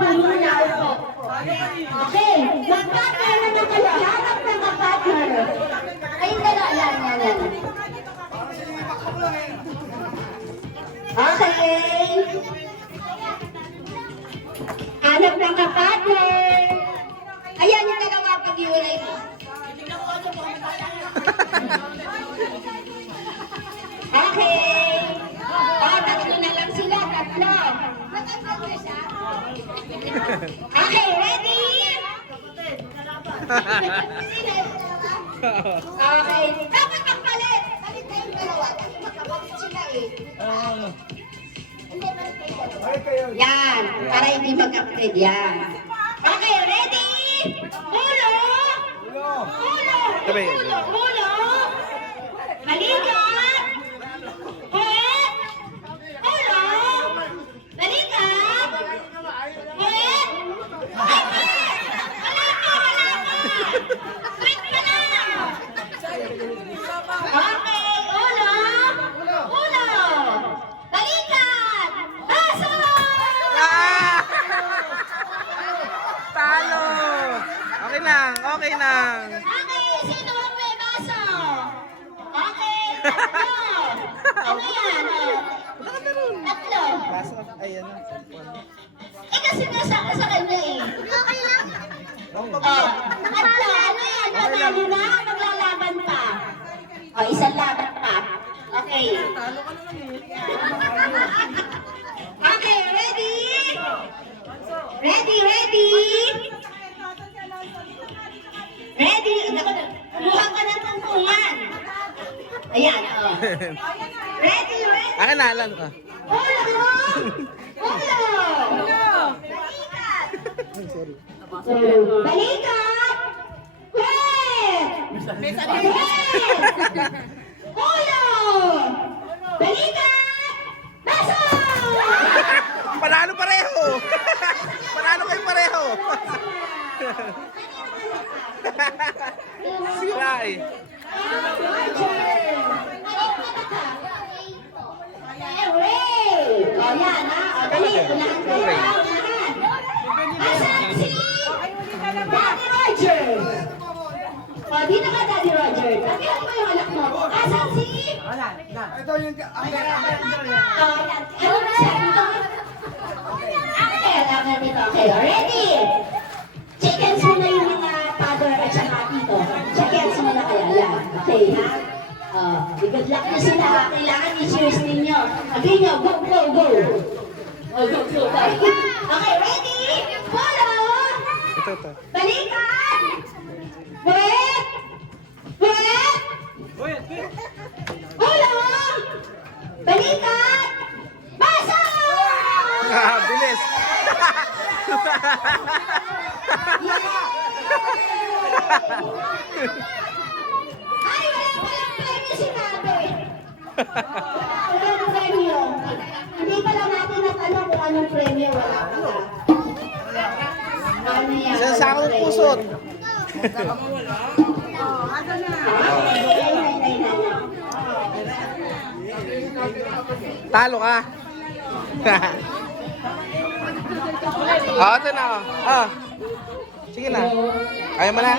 Malinaw po. Okay. Mag-partner naman kayo. Hanap na mag-partner. Ayun na lang. Yan. Okay. Hanap ng kapatid. Ayan yung dalawa pag-iulay mo. Okay. Tatlo na lang sila. Tatlo. Okay, ready? Okay. Dapat magpalit. Palit kayong dalawa. Kasi magkapalit sila eh. Yan, para hindi mag-upgrade yan. Okay, ready? Ulo! Ulo! Balikat! Wait! Ulo! Balikat! Wait! Ay, wala ka! Wait ka lang! Okay, ulo! Balikat! Baso! Talo! Okay lang. Okay, sino ang may baso? Okay, tatlo. Ano yan? Tatlo. Ayan. Eh kasi nasa ka sa kanya eh. Okay lang. Tatlo, ano yan? Panalo na? Maglalaban pa. Isang laban pa. Okay. Okay, ready? Ready? Kumuha ka ng tungtungan. Ayan, Ready? Akin na, alam ka. Ulo! Balikat! Wait! Ulo! Balikat! Baso! Panalo pareho! Panalo kayo pareho! Sira eh. Yan ha. Dali, unahan kayo. Asan si Daddy Roger? Dito ka, Daddy Roger. Tabihan mo yung anak mo. Asan si? Ito yung... Ano na sabi ito? Okay, ready? Chickens muna yung mga father at saka tito. Chickens muna kaya. Yan. Okay, ha? Good luck na sila. Kailangan i-cheers ninyo. Okay nyo, go! Go! Okay, ready? Follow! Ito. Balikan! Wait! Follow! Balikan! Basa! Bilis! Ay, walang premyo si Nabe. Walang premyo. Hindi pala natin natanong kung anong premyo. Wala pala. Ano yan? Isang sakong pusot. Talo ka. Ito na. Sige na. Ayaw mo na.